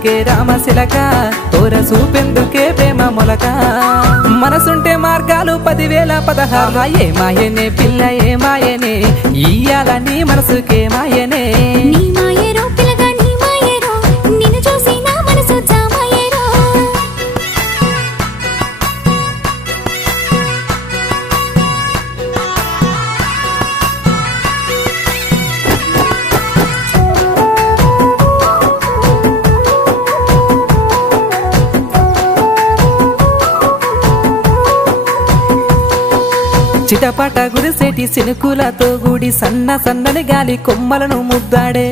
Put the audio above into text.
చూపెందుకే రామశిలక తోర చూపెందుకే ప్రేమ మొలక మనసుంటే మార్గాలు 10,016 ఏ మాయనే పిల్ల ఏ మాయనే ఇయ్యాల నీ మనసుకే మాయనే నీ మాయరో పిల్లగా నీ మాయరో నిన్ను చూసి నా మనసు జామాయరో చిటపట గురిసేటి సినుకులతో గుడి సన్న సన్నని గాలి కొమ్మలను ముద్దాడే